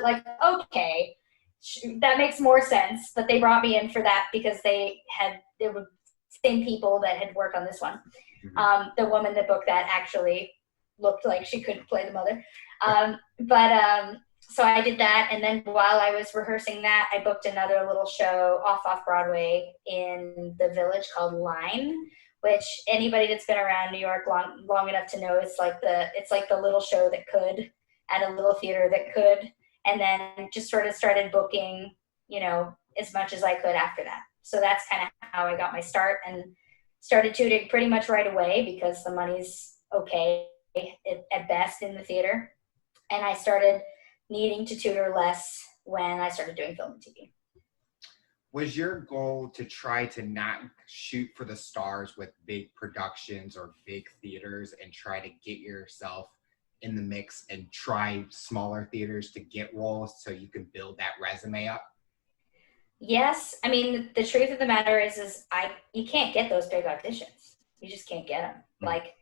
like, okay, that makes more sense. But they brought me in for that because they were same people that had worked on this one. The woman that booked that actually looked like she couldn't play the mother. So I did that, and then while I was rehearsing that, I booked another little show off Broadway in the Village called Line, which anybody that's been around New York long enough to know it's like the little show that could at a little theater that could, and then just sort of started booking, as much as I could after that. So that's kind of how I got my start, and started tutoring pretty much right away because the money's okay at best in the theater. And I started needing to tutor less when I started doing film and TV. Was your goal to try to not shoot for the stars with big productions or big theaters and try to get yourself in the mix and try smaller theaters to get roles so you can build that resume up? Yes. I mean, the truth of the matter is you can't get those big auditions. You just can't get them. Like,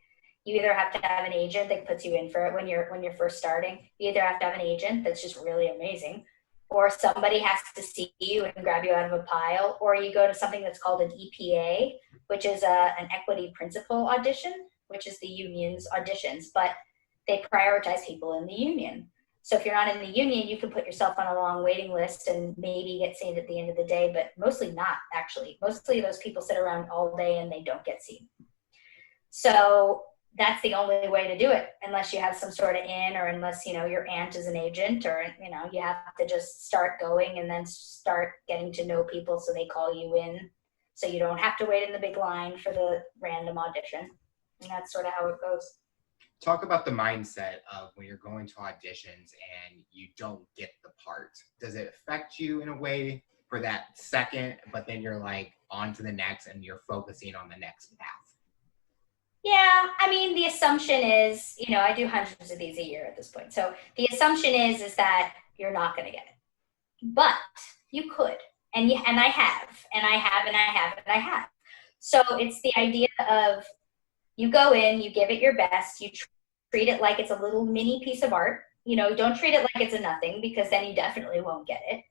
you either have to have an agent that puts you in for it when you're first starting. You either have to have an agent that's just really amazing, or somebody has to see you and grab you out of a pile, or you go to something that's called an EPA, which is an equity principal audition, which is the union's auditions, but they prioritize people in the union. So if you're not in the union, you can put yourself on a long waiting list and maybe get seen at the end of the day, but mostly not, actually. Mostly those people sit around all day and they don't get seen. So that's the only way to do it, unless you have some sort of in, or unless, your aunt is an agent, or, you have to just start going and then start getting to know people so they call you in, so you don't have to wait in the big line for the random audition. And that's sort of how it goes. Talk about the mindset of when you're going to auditions and you don't get the part. Does it affect you in a way for that second, but then you're like on to the next and you're focusing on the next path? Yeah, I mean, the assumption is, I do hundreds of these a year at this point. So the assumption is that you're not going to get it, but you could, and I have. So it's the idea of, you go in, you give it your best, you treat it like it's a little mini piece of art. Don't treat it like it's a nothing, because then you definitely won't get it.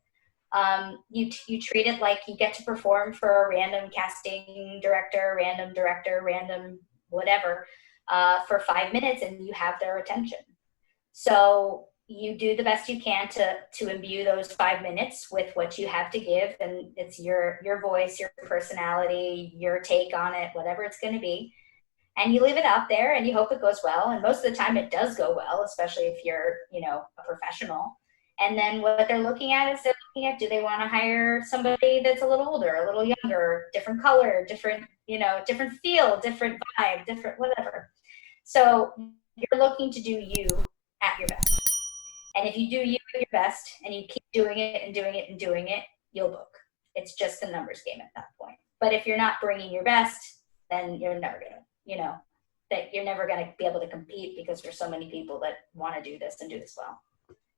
You treat it like you get to perform for a random casting director, random whatever, for 5 minutes, and you have their attention. So you do the best you can to imbue those 5 minutes with what you have to give, and it's your voice, your personality, your take on it, whatever it's going to be. And you leave it out there and you hope it goes well. And most of the time it does go well, especially if you're, a professional. And then what they're looking at is do they want to hire somebody that's a little older, a little younger, different color, different feel, different vibe, different whatever. So you're looking to do you at your best. And if you do you at your best and you keep doing it and doing it and doing it, you'll book. It's just a numbers game at that point. But if you're not bringing your best, then you're never going to, that you're never going to be able to compete, because there's so many people that want to do this and do this well.